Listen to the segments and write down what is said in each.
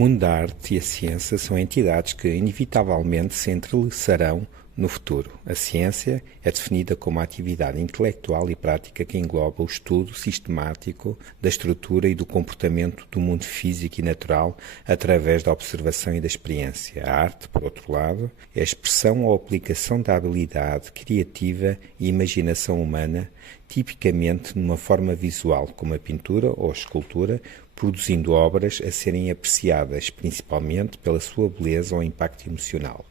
O mundo da arte e a ciência são entidades que, inevitavelmente, se entrelaçarão no futuro. A ciência é definida como a atividade intelectual e prática que engloba o estudo sistemático da estrutura e do comportamento do mundo físico e natural através da observação e da experiência. A arte, por outro lado, é a expressão ou aplicação da habilidade criativa e imaginação humana, tipicamente numa forma visual, como a pintura ou a escultura, produzindo obras a serem apreciadas principalmente pela sua beleza ou impacto emocional.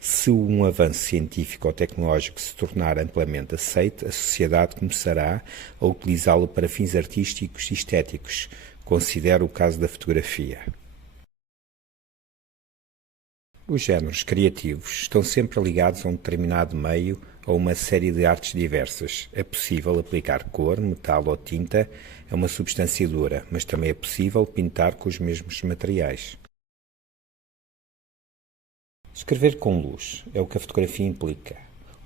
Se um avanço científico ou tecnológico se tornar amplamente aceito, a sociedade começará a utilizá-lo para fins artísticos e estéticos. Considero o caso da fotografia. Os géneros criativos estão sempre ligados a um determinado meio ou uma série de artes diversas. É possível aplicar cor, metal ou tinta a uma substância dura, mas também é possível pintar com os mesmos materiais. Escrever com luz é o que a fotografia implica.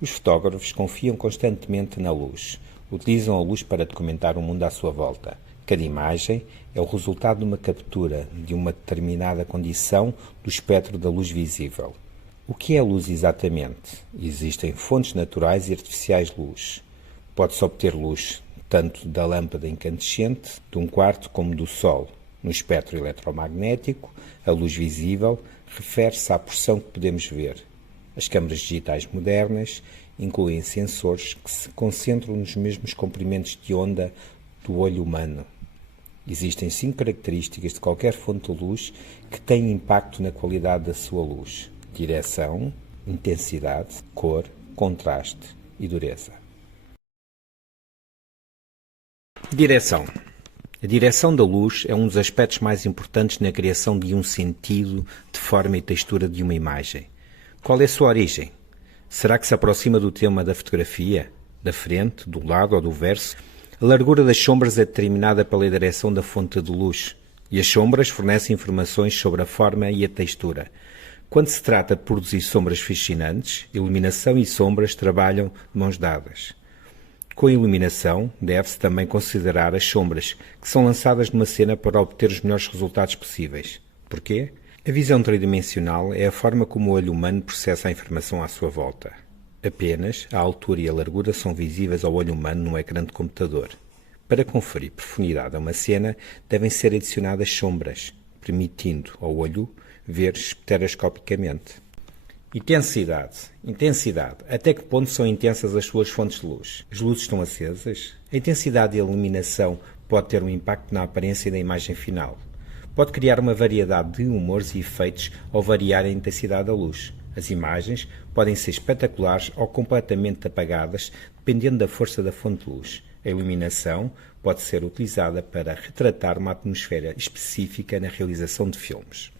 Os fotógrafos confiam constantemente na luz. Utilizam a luz para documentar o mundo à sua volta. Cada imagem é o resultado de uma captura de uma determinada condição do espectro da luz visível. O que é a luz exatamente? Existem fontes naturais e artificiais de luz. Pode-se obter luz tanto da lâmpada incandescente, de um quarto, como do Sol. No espectro eletromagnético, a luz visível refere-se à porção que podemos ver. As câmaras digitais modernas incluem sensores que se concentram nos mesmos comprimentos de onda do olho humano. Existem 5 características de qualquer fonte de luz que têm impacto na qualidade da sua luz: direção, intensidade, cor, contraste e dureza. Direção. A direção da luz é um dos aspectos mais importantes na criação de um sentido, de forma e textura de uma imagem. Qual é a sua origem? Será que se aproxima do tema da fotografia? Da frente, do lado ou do verso? A largura das sombras é determinada pela direção da fonte de luz, e as sombras fornecem informações sobre a forma e a textura. Quando se trata de produzir sombras fascinantes, iluminação e sombras trabalham de mãos dadas. Com a iluminação, deve-se também considerar as sombras, que são lançadas numa cena para obter os melhores resultados possíveis. Porquê? A visão tridimensional é a forma como o olho humano processa a informação à sua volta. Apenas a altura e a largura são visíveis ao olho humano num ecrã de computador. Para conferir profundidade a uma cena, devem ser adicionadas sombras, permitindo ao olho ver estereoscopicamente. Intensidade. Até que ponto são intensas as suas fontes de luz? As luzes estão acesas? A intensidade e a iluminação pode ter um impacto na aparência da imagem final. Pode criar uma variedade de humores e efeitos ao variar a intensidade da luz. As imagens podem ser espetaculares ou completamente apagadas, dependendo da força da fonte de luz. A iluminação pode ser utilizada para retratar uma atmosfera específica na realização de filmes.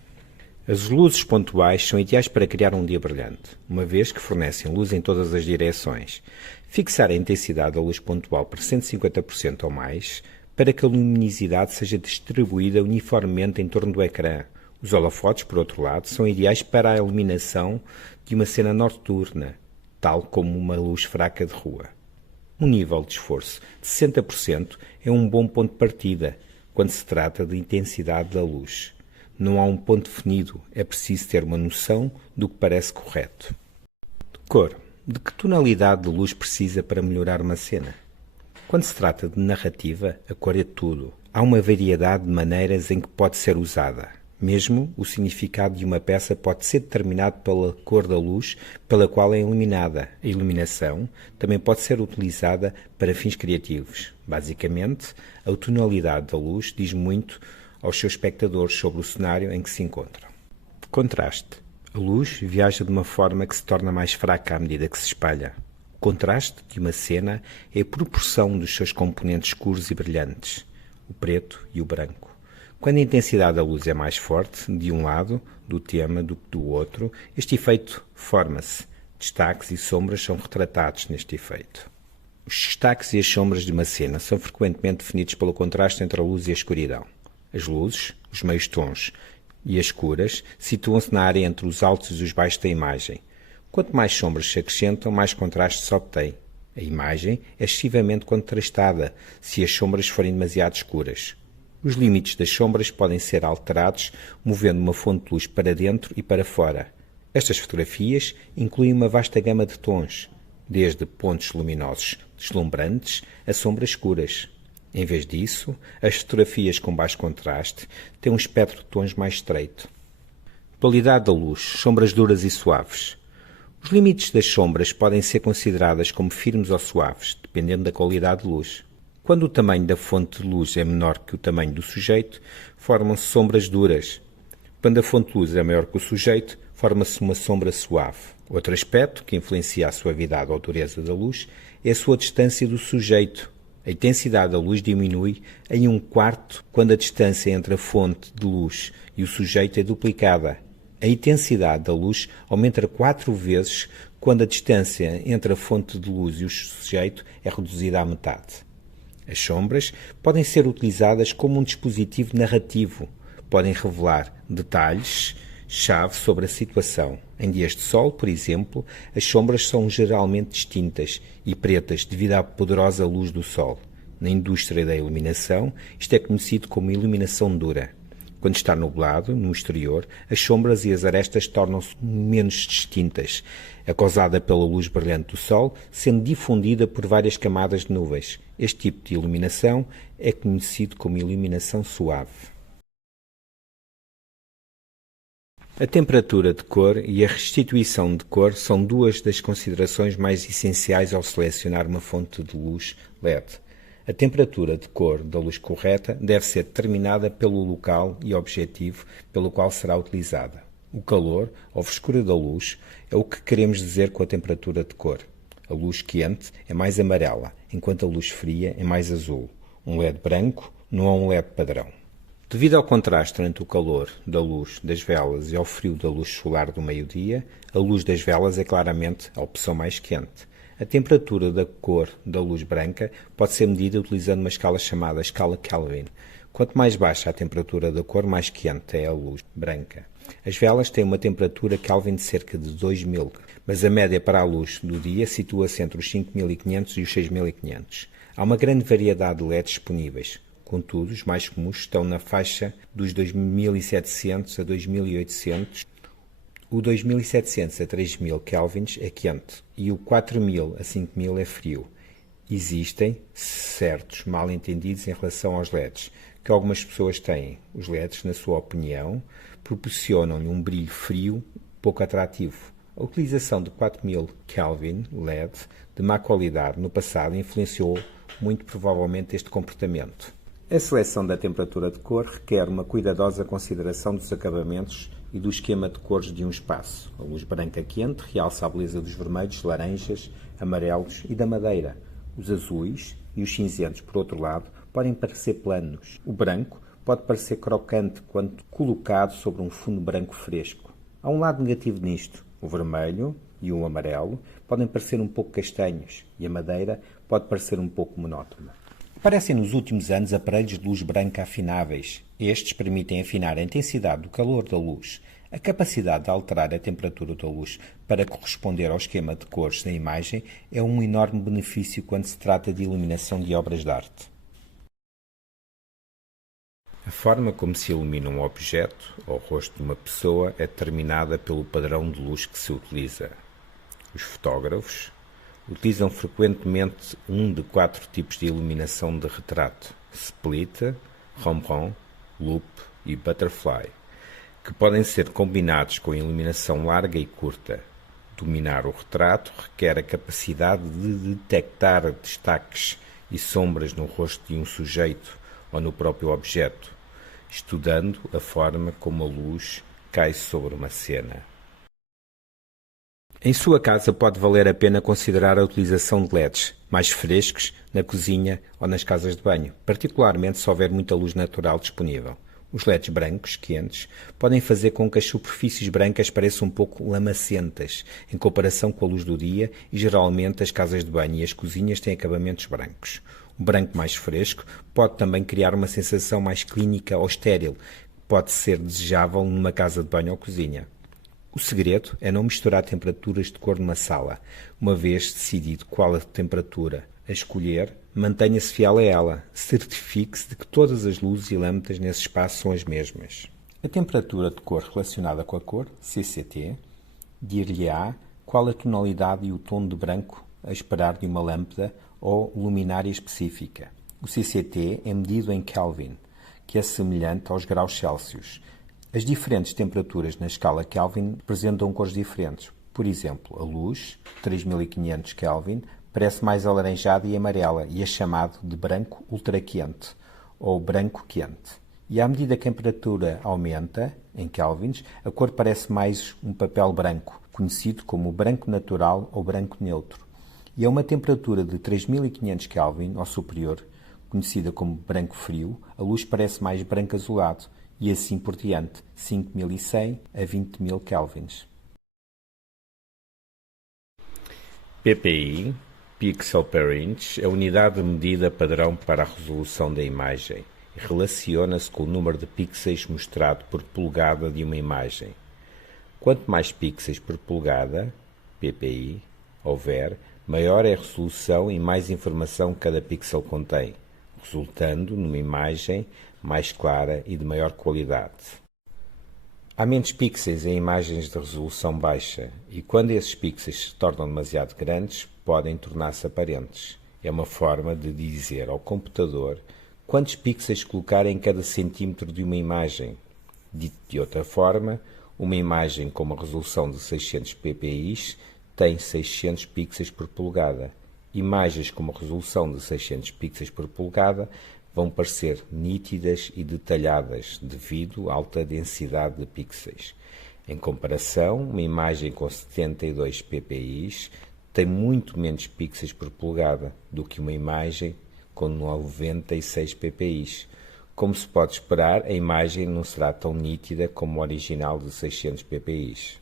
As luzes pontuais são ideais para criar um dia brilhante, uma vez que fornecem luz em todas as direções. Fixar a intensidade da luz pontual para 150% ou mais, para que a luminosidade seja distribuída uniformemente em torno do ecrã. Os holofotes, por outro lado, são ideais para a iluminação de uma cena noturna, tal como uma luz fraca de rua. Um nível de esforço de 60% é um bom ponto de partida quando se trata de intensidade da luz. Não há um ponto definido, é preciso ter uma noção do que parece correto. Cor. De que tonalidade de luz precisa para melhorar uma cena? Quando se trata de narrativa, a cor é tudo. Há uma variedade de maneiras em que pode ser usada. Mesmo o significado de uma peça pode ser determinado pela cor da luz pela qual é iluminada. A iluminação também pode ser utilizada para fins criativos. Basicamente, a tonalidade da luz diz muito aos seus espectadores sobre o cenário em que se encontram. Contraste. A luz viaja de uma forma que se torna mais fraca à medida que se espalha. O contraste de uma cena é a proporção dos seus componentes escuros e brilhantes, o preto e o branco. Quando a intensidade da luz é mais forte de um lado do tema do que do outro, este efeito forma-se. Destaques e sombras são retratados neste efeito. Os destaques e as sombras de uma cena são frequentemente definidos pelo contraste entre a luz e a escuridão. As luzes, os meios tons e as escuras situam-se na área entre os altos e os baixos da imagem. Quanto mais sombras se acrescentam, mais contraste se obtém. A imagem é excessivamente contrastada se as sombras forem demasiado escuras. Os limites das sombras podem ser alterados movendo uma fonte de luz para dentro e para fora. Estas fotografias incluem uma vasta gama de tons, desde pontos luminosos deslumbrantes a sombras escuras. Em vez disso, as fotografias com baixo contraste têm um espectro de tons mais estreito. Qualidade da luz, sombras duras e suaves. Os limites das sombras podem ser consideradas como firmes ou suaves, dependendo da qualidade de luz. Quando o tamanho da fonte de luz é menor que o tamanho do sujeito, formam-se sombras duras. Quando a fonte de luz é maior que o sujeito, forma-se uma sombra suave. Outro aspecto que influencia a suavidade ou dureza da luz é a sua distância do sujeito. A intensidade da luz diminui em 1/4 quando a distância entre a fonte de luz e o sujeito é duplicada. A intensidade da luz aumenta 4 vezes quando a distância entre a fonte de luz e o sujeito é reduzida à metade. As sombras podem ser utilizadas como um dispositivo narrativo. Podem revelar detalhes-chave sobre a situação. Em dias de sol, por exemplo, as sombras são geralmente distintas e pretas devido à poderosa luz do sol. Na indústria da iluminação, isto é conhecido como iluminação dura. Quando está nublado, no exterior, as sombras e as arestas tornam-se menos distintas, é causada pela luz brilhante do sol, sendo difundida por várias camadas de nuvens. Este tipo de iluminação é conhecido como iluminação suave. A temperatura de cor e a restituição de cor são duas das considerações mais essenciais ao selecionar uma fonte de luz LED. A temperatura de cor da luz correta deve ser determinada pelo local e objetivo pelo qual será utilizada. O calor ou frescura da luz é o que queremos dizer com a temperatura de cor. A luz quente é mais amarela, enquanto a luz fria é mais azul. Um LED branco não é um LED padrão. Devido ao contraste entre o calor da luz das velas e ao frio da luz solar do meio-dia, a luz das velas é claramente a opção mais quente. A temperatura da cor da luz branca pode ser medida utilizando uma escala chamada escala Kelvin. Quanto mais baixa a temperatura da cor, mais quente é a luz branca. As velas têm uma temperatura Kelvin de cerca de 2000, mas a média para a luz do dia situa-se entre os 5500 e os 6500. Há uma grande variedade de LEDs disponíveis. Contudo, os mais comuns estão na faixa dos 2700 a 2800. O 2700 a 3000 kelvins é quente e o 4000 a 5000 é frio. Existem certos mal-entendidos em relação aos LEDs que algumas pessoas têm. Os LEDs, na sua opinião, proporcionam-lhe um brilho frio pouco atrativo. A utilização de 4000 Kelvin LED de má qualidade no passado influenciou muito provavelmente este comportamento. A seleção da temperatura de cor requer uma cuidadosa consideração dos acabamentos e do esquema de cores de um espaço. A luz branca quente realça a beleza dos vermelhos, laranjas, amarelos e da madeira. Os azuis e os cinzentos, por outro lado, podem parecer planos. O branco pode parecer crocante quando colocado sobre um fundo branco fresco. Há um lado negativo nisto. O vermelho e o amarelo podem parecer um pouco castanhos e a madeira pode parecer um pouco monótona. Aparecem nos últimos anos aparelhos de luz branca afináveis. Estes permitem afinar a intensidade do calor da luz. A capacidade de alterar a temperatura da luz para corresponder ao esquema de cores da imagem é um enorme benefício quando se trata de iluminação de obras de arte. A forma como se ilumina um objeto ou o rosto de uma pessoa é determinada pelo padrão de luz que se utiliza. Os fotógrafos utilizam frequentemente um de 4 tipos de iluminação de retrato: split, rembrandt, loop e butterfly, que podem ser combinados com iluminação larga e curta. Dominar o retrato requer a capacidade de detectar destaques e sombras no rosto de um sujeito ou no próprio objeto, estudando a forma como a luz cai sobre uma cena. Em sua casa pode valer a pena considerar a utilização de LEDs mais frescos na cozinha ou nas casas de banho, particularmente se houver muita luz natural disponível. Os LEDs brancos, quentes, podem fazer com que as superfícies brancas pareçam um pouco lamacentas em comparação com a luz do dia e geralmente as casas de banho e as cozinhas têm acabamentos brancos. O branco mais fresco pode também criar uma sensação mais clínica ou estéril, que pode ser desejável numa casa de banho ou cozinha. O segredo é não misturar temperaturas de cor numa sala. Uma vez decidido qual a temperatura a escolher, Mantenha-se fiel a ela. Certifique-se de que todas as luzes e lâmpadas nesse espaço são as mesmas. A temperatura de cor relacionada com a cor, CCT, dir-lhe-á qual a tonalidade e o tom de branco a esperar de uma lâmpada ou luminária específica. O CCT é medido em Kelvin, que é semelhante aos graus Celsius. As diferentes temperaturas na escala Kelvin representam cores diferentes. Por exemplo, a luz, 3500 Kelvin, parece mais alaranjada e amarela e é chamado de branco ultraquente ou branco quente. E à medida que a temperatura aumenta, em kelvins, a cor parece mais um papel branco, conhecido como branco natural ou branco neutro. E a uma temperatura de 3500 Kelvin ou superior, conhecida como branco frio, a luz parece mais branco azulado, e assim por diante, 5100 a 20.000 kelvins. PPI, Pixel per Inch, é a unidade de medida padrão para a resolução da imagem e relaciona-se com o número de pixels mostrado por polegada de uma imagem. Quanto mais pixels por polegada, PPI, houver, maior é a resolução e mais informação cada pixel contém, resultando numa imagem mais clara e de maior qualidade. Há menos pixels em imagens de resolução baixa e quando esses pixels se tornam demasiado grandes, podem tornar-se aparentes. É uma forma de dizer ao computador quantos pixels colocar em cada centímetro de uma imagem. Dito de outra forma, uma imagem com uma resolução de 600 ppi tem 600 pixels por polegada. Imagens com uma resolução de 600 pixels por polegada vão parecer nítidas e detalhadas devido à alta densidade de pixels. Em comparação, uma imagem com 72 ppi tem muito menos pixels por polegada do que uma imagem com 96 ppi. Como se pode esperar, a imagem não será tão nítida como o original de 600 ppi.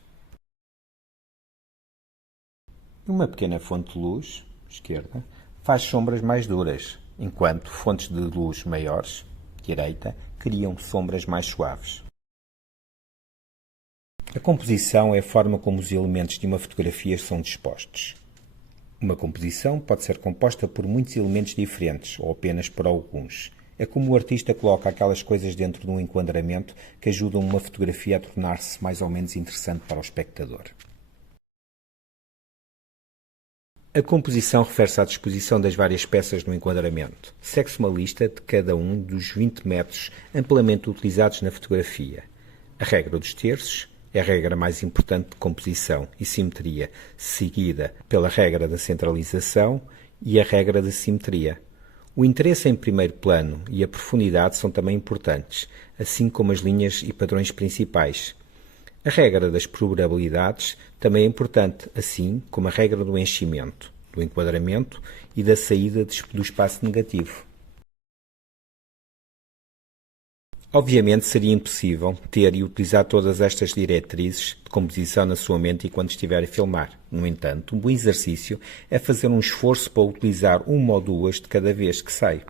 Uma pequena fonte de luz, esquerda, faz sombras mais duras, enquanto fontes de luz maiores, direita, criam sombras mais suaves. A composição é a forma como os elementos de uma fotografia são dispostos. Uma composição pode ser composta por muitos elementos diferentes ou apenas por alguns. É como o artista coloca aquelas coisas dentro de um enquadramento que ajudam uma fotografia a tornar-se mais ou menos interessante para o espectador. A composição refere-se à disposição das várias peças no enquadramento. Segue-se uma lista de cada um dos 20 métodos amplamente utilizados na fotografia. A regra dos terços é a regra mais importante de composição e simetria, seguida pela regra da centralização e a regra da simetria. O interesse em primeiro plano e a profundidade são também importantes, assim como as linhas e padrões principais. A regra das probabilidades também é importante, assim como a regra do enchimento, do enquadramento e da saída do espaço negativo. Obviamente seria impossível ter e utilizar todas estas diretrizes de composição na sua mente enquanto estiver a filmar. No entanto, um bom exercício é fazer um esforço para utilizar uma ou duas de cada vez que sai.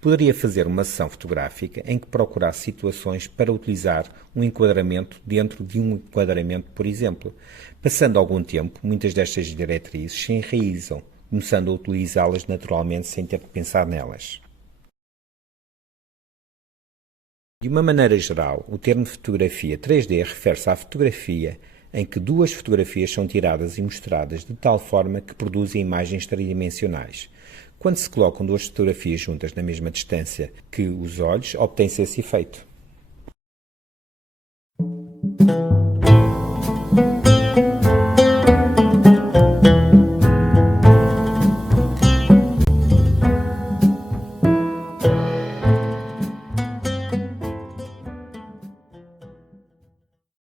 Poderia fazer uma sessão fotográfica em que procurasse situações para utilizar um enquadramento dentro de um enquadramento, por exemplo. Passando algum tempo, muitas destas diretrizes se enraizam, começando a utilizá-las naturalmente sem ter que pensar nelas. De uma maneira geral, o termo fotografia 3D refere-se à fotografia em que duas fotografias são tiradas e mostradas de tal forma que produzem imagens tridimensionais. Quando se colocam duas fotografias juntas na mesma distância que os olhos, obtém-se esse efeito.